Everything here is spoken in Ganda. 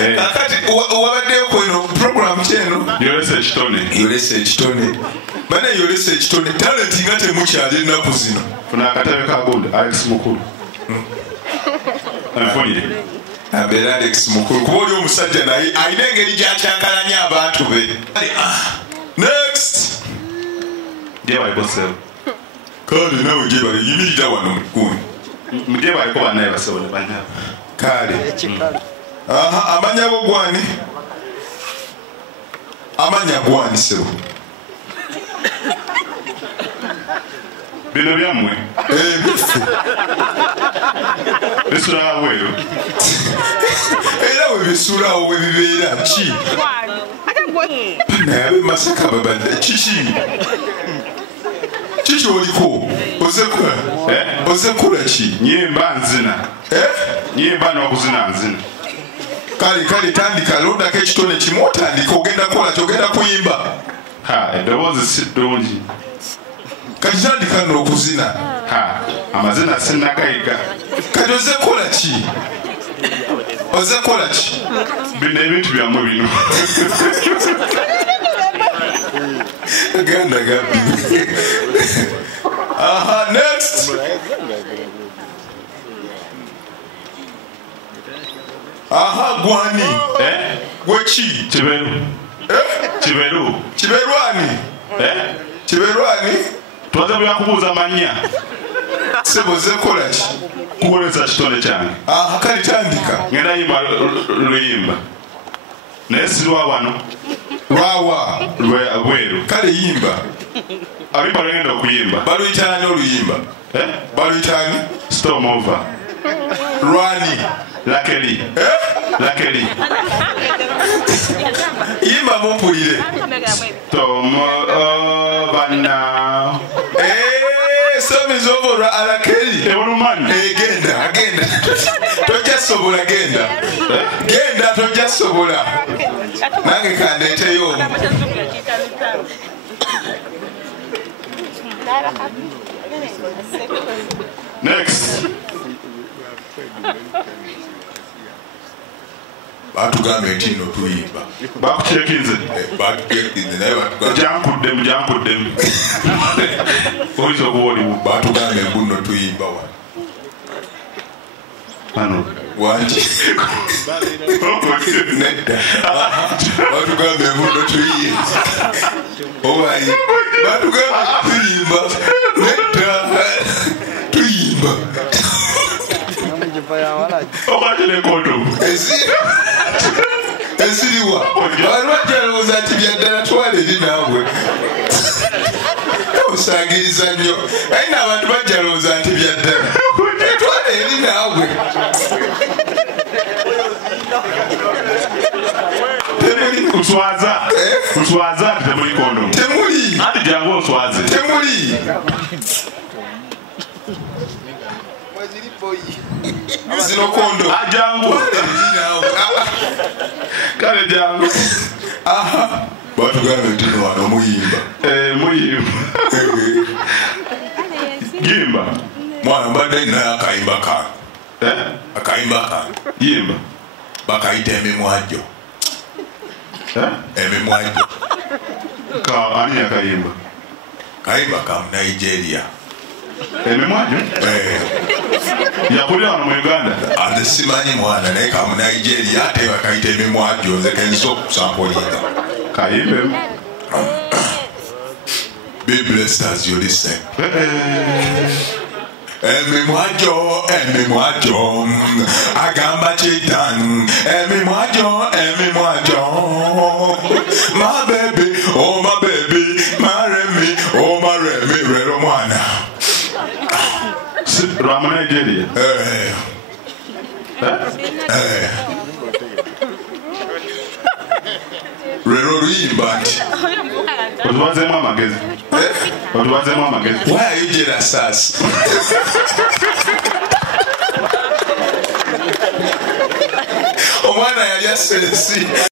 Kakati wabaddeyo ku eno program kyeno yolesa ekitone bana yolesa ekitone talenti nga temukyali ennaku zino funa akatebe ka gold Alex Mukulu anfunire abeera Alex Mukulu kuba oli omusajja naye alina engeri gyakyankalanya abantu be. Next gyebalikoseo kale nawe gyebale yimirira wano mukuni gyebaliko bannaye basobola banyabo kale amanya go gwani amanya gwani sebo bino byammwe bisulawo eyo era we bisulawo we bibeera ki naye Masaka babadde kiki oliko ozekula ki nyimba nzina nyimba n'okuzina nzina kale tandika londako ekitone kimu otandika ogenda kukola kyogenda kuyimba eddoboozi si ddungi kati tandika n'okuzina amazina sinnagayiga kati ozekola ki bino ebintu byammwe bino ganda gabbi next gwani gweki kiberwani twaza byakubuuza manya sebozekola ki kukolesa kitone kyange kale tandika ngenda yimba luyimba naye sirwa wano lwawa bweru kale yimba abimba lwegenda okuyimba baluyitaani oluyimba baluyitaani storm over lwani lakeri yimba mumpulire storm over now storm is over lwa alakeri ebulumani genda tojasobola genda tojasobola nange kandeeteyo next batugambye nti nno tuyimba bakutekinze naye mujankuddemu oyinza okuba oliwo batugambye mbuno tuyimba wano wanti nedda batugambye mbuno tuyimba owayi batugambye tuyimba nedda tuyimba eziriwa balwajalowooza nti byaddala twala eri naabwe osangiriza nnyo aye n'abantu bajalowooza nti byaddala twala eri naabwe uswaza ati temuli kondomu temuli ati jangu oswaze temuli zino kondo jangu kale jangu batugambe nti wano muyimba gimba mwana mbadde naye akayimba kange yimba bakayita emimwajjo ani yakayimba kayimba ka Nigeria emimwajjo yakulira wano mu Uganda ate simanyi mwana naye ka Nigeria ate bakayita emimwajjo nze kenza okusampolinga kayimbemu. Be blessed as you listen. Emimwajo, agamba chitan. Emimwajo, my baby, my Remy, Rero mwana. Ramana Nigeria. Rero Rimbat. What was the mama guess? What was the mama guess? Why are you jealous? Oh, man, I just said, see.